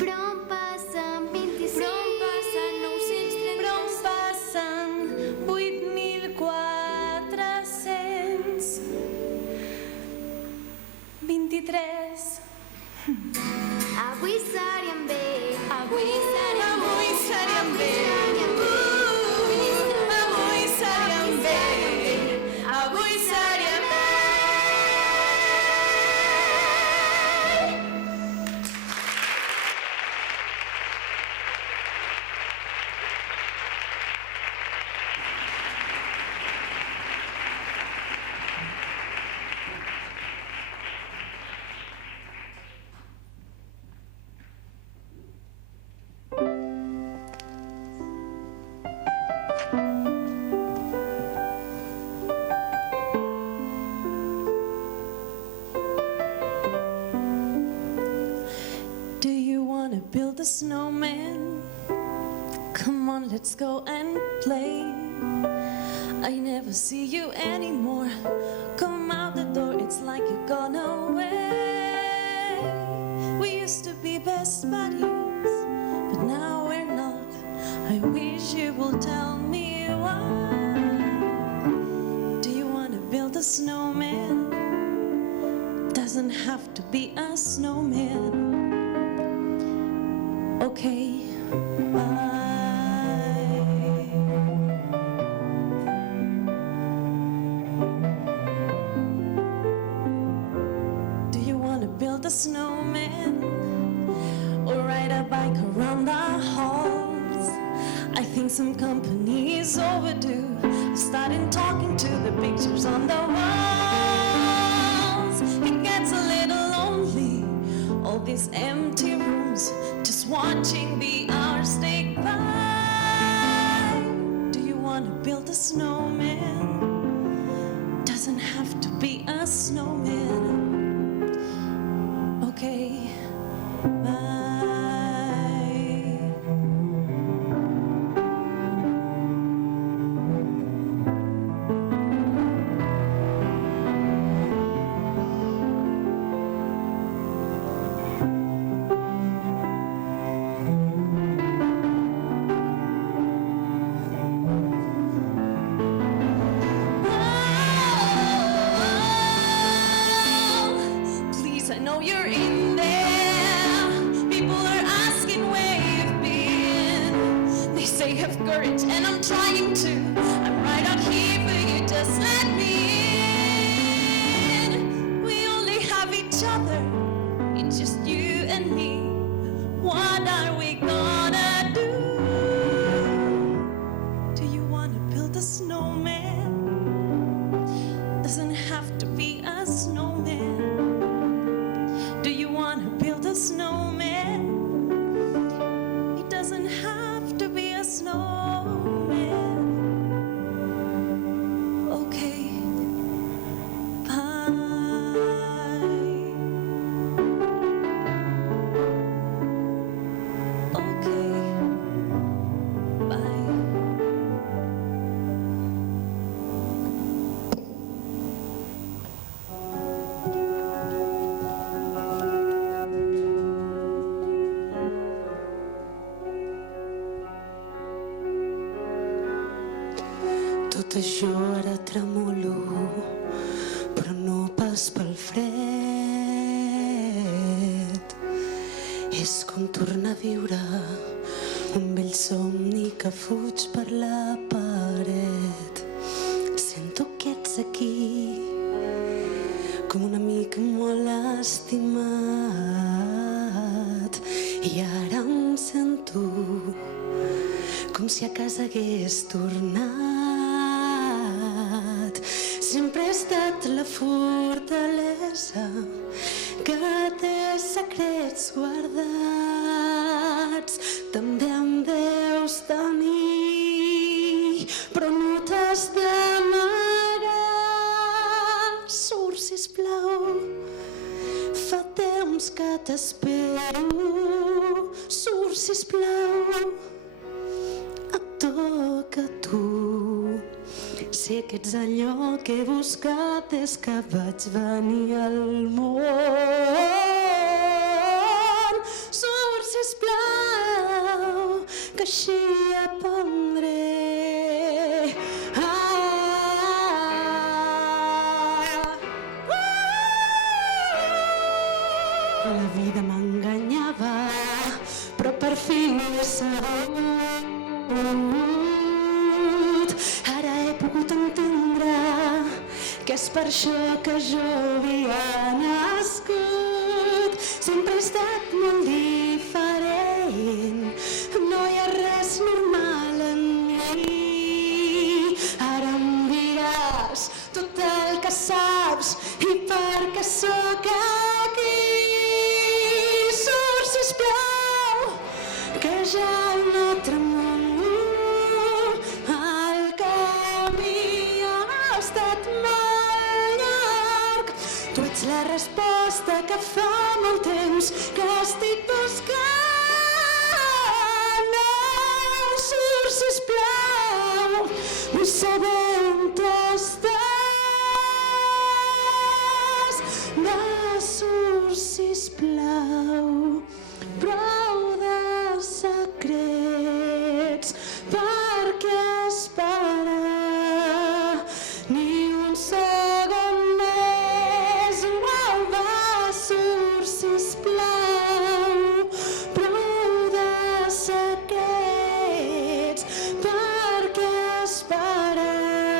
Però em passen 25. Però em passen 930. Però em passen 8.423. Avui seríem bé. Avui seríem bé. Avui seríem bé. Avui seríem bé. Avui seríem bé. Do you want to build a snowman? Come on, let's go and play. I never see you anymore. Come out the door, it's like you've gone away. We used to be best buddies, but now we're not. I wish you will tell me why. Do you want to build a snowman? Doesn't have to be a snowman. Okay, bye. some company is overdue. I started talking to the pictures on the walls. It gets a little lonely, all these empty rooms, just watching the hours take by. Do you want to build a snowman? Doesn't have to be a snowman. Okay, bye. Please, I know you're in there. People are asking where you've been. They say have courage, and I'm trying to. I'm right out here for you, just let me in. We only have each other, it's just you and me. What are we gonna do? Do you wanna build a snowman? Doesn't have to be a snowman. Do you wanna build a snowman? It doesn't have to be a snowman. Okay, bye. Okay, bye. Tot això ara tremolo, però no pas pel fred. És com tornar a viure un vell somni que fuig per la paret. Sento que ets aquí, com un amic molt estimat. I ara em sento com si a casa hagués tornat. Sempre he estat la fortalesa que té secrets guardats. També em deus tenir, però no t'has d'amagar. Surt, sisplau, fa temps que t'espero. Surt, sisplau, et toca a tu. Sé que ets allò que he buscat des que vaig venir al món. Surt, sisplau, que així aprendré. La vida m'enganyava, però per fi ho he sabut. Ara he pogut entendre que és per això que jo havia nascut. Sempre he estat molt diferent, no hi ha res normal en mi. Ara em diràs tot el que saps i per què sóc aquí. Surt, sisplau, que ja no tremolo. El camí ha estat molt llarg. Tu ets la resposta que fa molt temps que estic buscant. Oh, surt, sisplau, vull saber on estàs. No, surt, sisplau, prou de secrets, per què esperar ni un segon més? Va, surt, sisplau, prou de secrets, per què esperar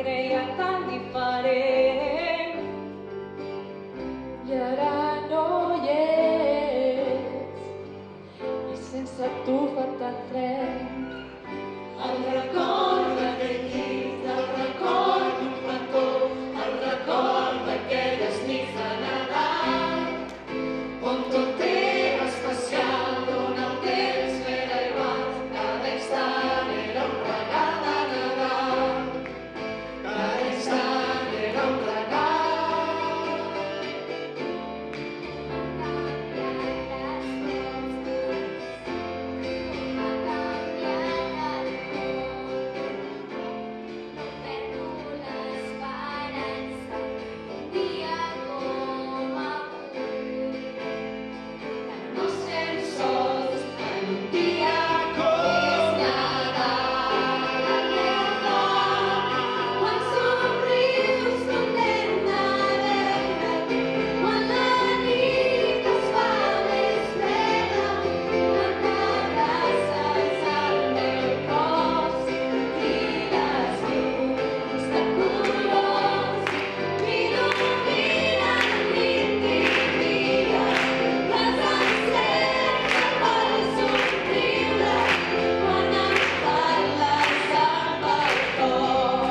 creia tan diferent i ara no hi ets i sense tu fa tant fred. El record d'aquell llit, el record d'un petó, el record d'aquelles nits de Nadal on tot era especial, on el temps era igual, cada instant era un regal de Nadal, cada instant era un regal. No estem sols en un dia com Nadal. Quan somrius content de veure, quan la nit es fa més freda, quan t'abraces al meu cos i les llums de colors m'il·luminen nit i dia. Les encerts amb el somriure quan em parles amb el cor.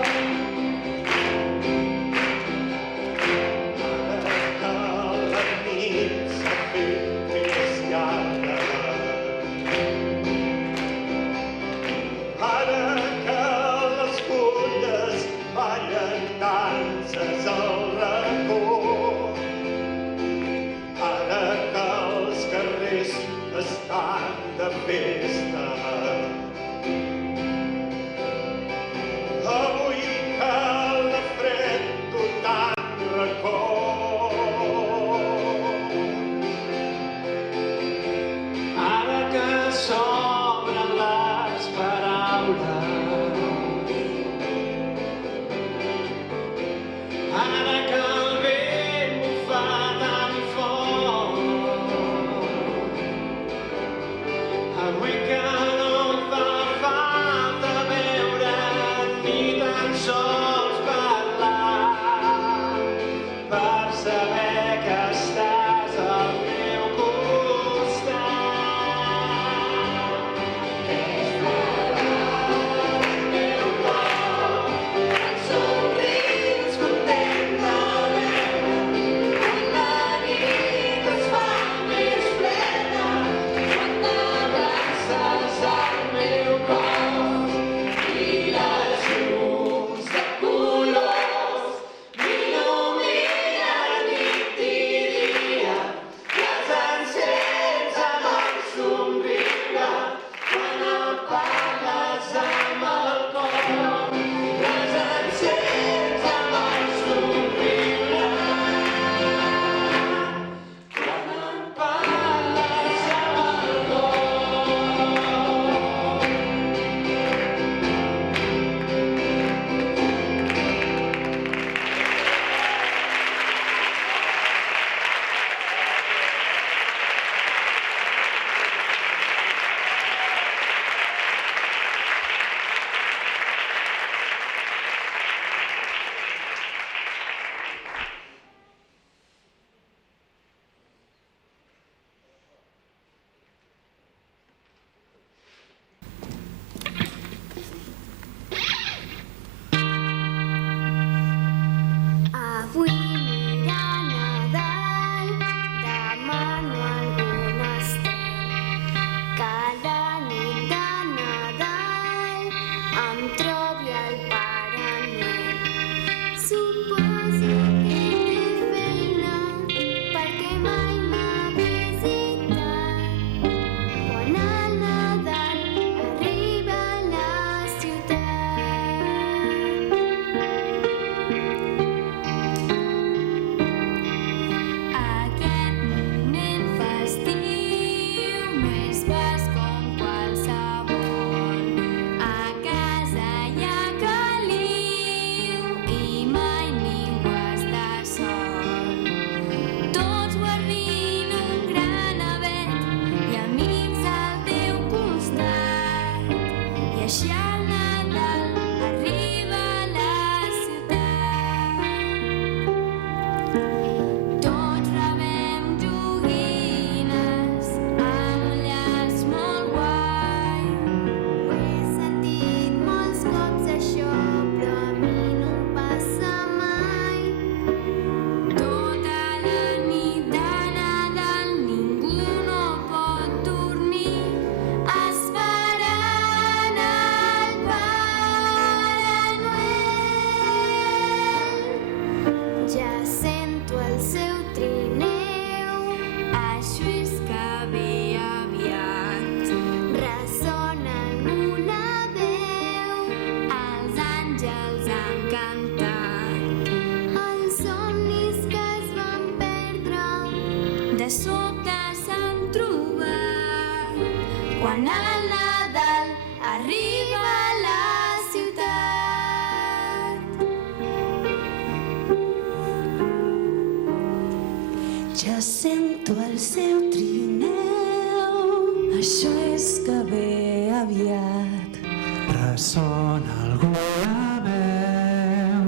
Ara que les fulles ballen danses al racó, ara que els carrers estan de festa, avui que la fred tu tant record. Ara que s'obren les paraules, ara que el vent bufa tan fort, avui que no em fa falta veure ni tan sols parlar per saber que estàs al meu costat. És Nadal al meu cor, quan somrius content de veure, quan la nit es fa més freda, quan t'abraces al meu cos i les llums de colors m'il·luminen nit i dia. Les encens amb el somriure quan em parles amb el cor. Les encens amb el somriure quan em parles amb el Avui mira Nadal, demano algun estel. Cada nit de Nadal em trobi el Pare Noel. Suposo que té feina perquè mai m'ha visitat. Quan el Nadal arriba a la ciutat. Aquest moment festiu no és pas com qualsevol. A casa hi ha calent quan el Nadal arriba a la ciutat. Ja sento el seu trineu, això és que ve aviat. Ressona alguna veu,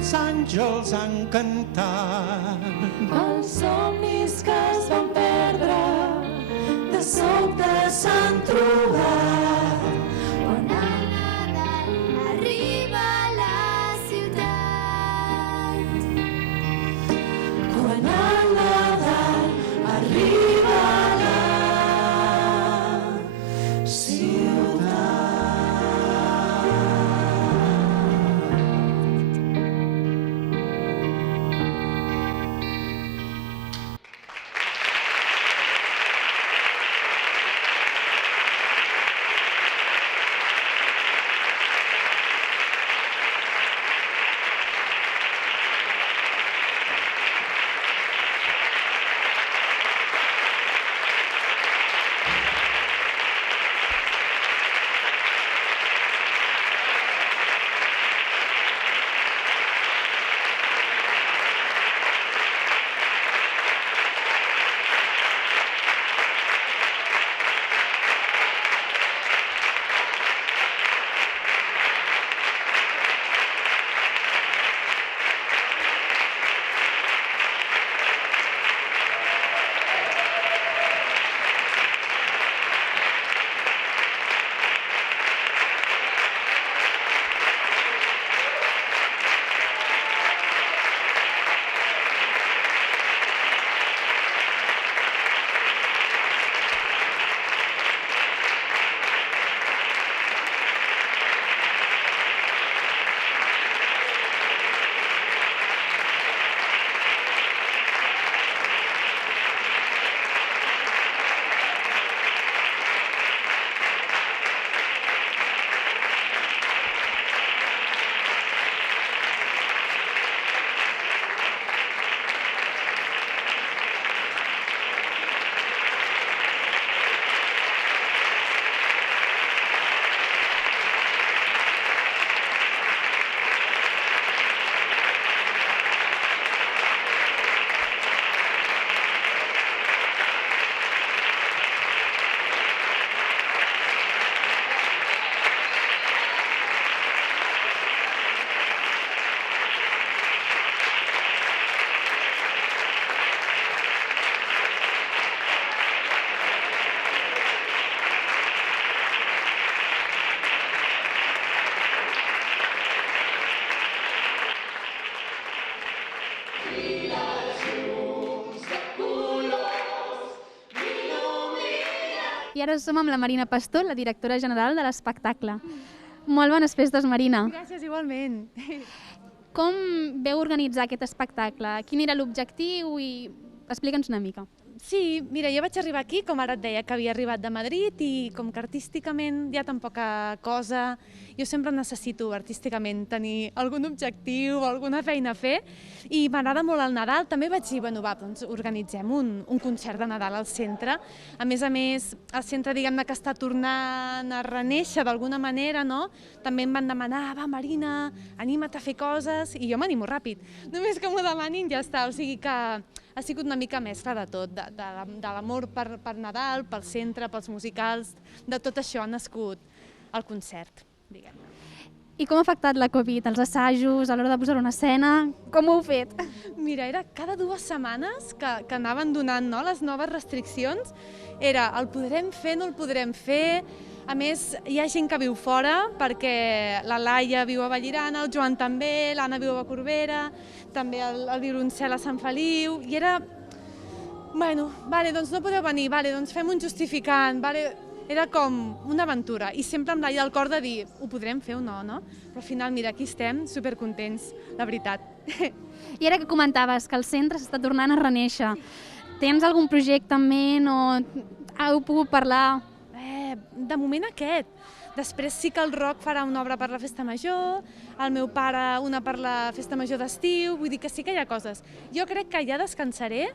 Els àngels han cantat. Els somnis que es van perdre, de sobte s'han trobat. Quan el Nadal arriba a la ciutat. Quan el Nadal arriba a la ciutat. I ara som amb la Marina Pastor, la directora general de l'espectacle. Molt bones festes, Marina. Gràcies, igualment. Com veu organitzar aquest espectacle? Quin era l'objectiu i explica'ns una mica. Sí, mira, jo vaig arribar aquí, com ara et deia, que havia arribat de Madrid i com que artísticament hi ha tan poca cosa, jo sempre necessito artísticament tenir algun objectiu, alguna feina a fer i m'agrada molt el Nadal. També vaig dir, bueno, va, doncs organitzem un concert de Nadal al centre. A més, el centre, diguem-ne, que està tornant a renéixer d'alguna manera, no? També em van demanar, va, Marina, anima't a fer coses, i jo m'animo ràpid. Només que m'ho demanin ja està, o sigui que ha sigut una mica mescla de tot, de l'amor per Nadal, pel centre, pels musicals, de tot això ha nascut el concert, diguem-ne. I com ha afectat la Covid, els assajos, a l'hora de posar una escena? Com ho heu fet? Mira, era cada 2 setmanes que anaven donant, no, les noves restriccions. Era el podrem fer, no el podrem fer. A més, hi ha gent que viu fora, perquè la Laia viu a Vallirana, el Joan també, l'Anna viu a Corbera, també el violoncel a Sant Feliu, i era... Bueno, vale, doncs no podeu venir, vale, doncs fem un justificant, vale... Era com una aventura, i sempre amb l'Aia al cor de dir, ho podrem fer o no, no? Però al final, mira, aquí estem, supercontents, la veritat. I ara que comentaves que el centre s'està tornant a renéixer, tens algun projecte en ment o heu pogut parlar? De moment aquest. Després sí que el Roc farà una obra per la Festa Major, el meu pare una per la Festa Major d'estiu, vull dir que sí que hi ha coses. Jo crec que ja descansaré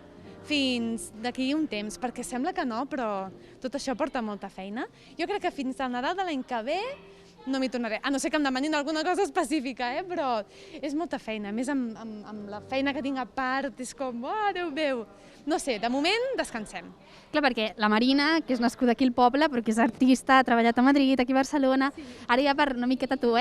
fins d'aquí un temps, perquè sembla que no, però tot això porta molta feina. Jo crec que fins al Nadal de l'any que ve no m'hi tornaré, a no ser que em demanin alguna cosa específica, però és molta feina, a més amb la feina que tinc a part, és com, oh, Déu meu, no sé, de moment descansem. Clar, perquè la Marina, que és nascuda aquí al poble, però que és artista, ha treballat a Madrid, aquí a Barcelona, ara ja per una miqueta tu,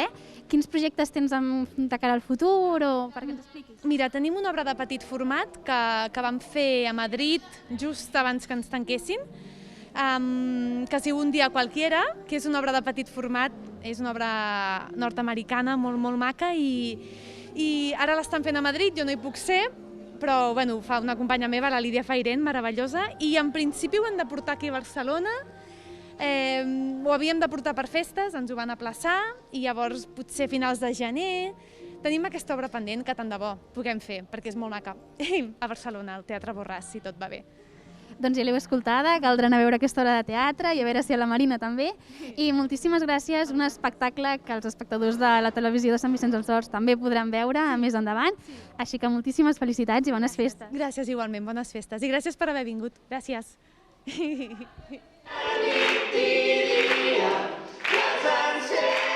quins projectes tens de cara al futur o perquè ens expliquis? Mira, tenim una obra de petit format que vam fer a Madrid just abans que ens tanquessin, que es diu Un dia qualquiera, que és una obra de petit format, és una obra nord-americana molt, molt maca i ara l'estan fent a Madrid, jo no hi puc ser, però bueno, fa una companya meva, la Lídia Fairén, meravellosa, i en principi ho hem de portar aquí a Barcelona, ho havíem de portar per festes, ens ho van aplaçar i llavors potser finals de gener tenim aquesta obra pendent que tant de bo puguem fer, perquè és molt maca, a Barcelona, al Teatre Borràs, si tot va bé. Doncs ja l'heu escoltada, caldrà anar a veure aquesta obra de teatre i a veure si a la Marina també. I moltíssimes gràcies, un espectacle que els espectadors de la televisió de Sant Vicenç dels Horts també podran veure més endavant. Així que moltíssimes felicitats i bones festes. Gràcies igualment, bones festes. I gràcies per haver vingut. Gràcies. Nit i dia, que ens encén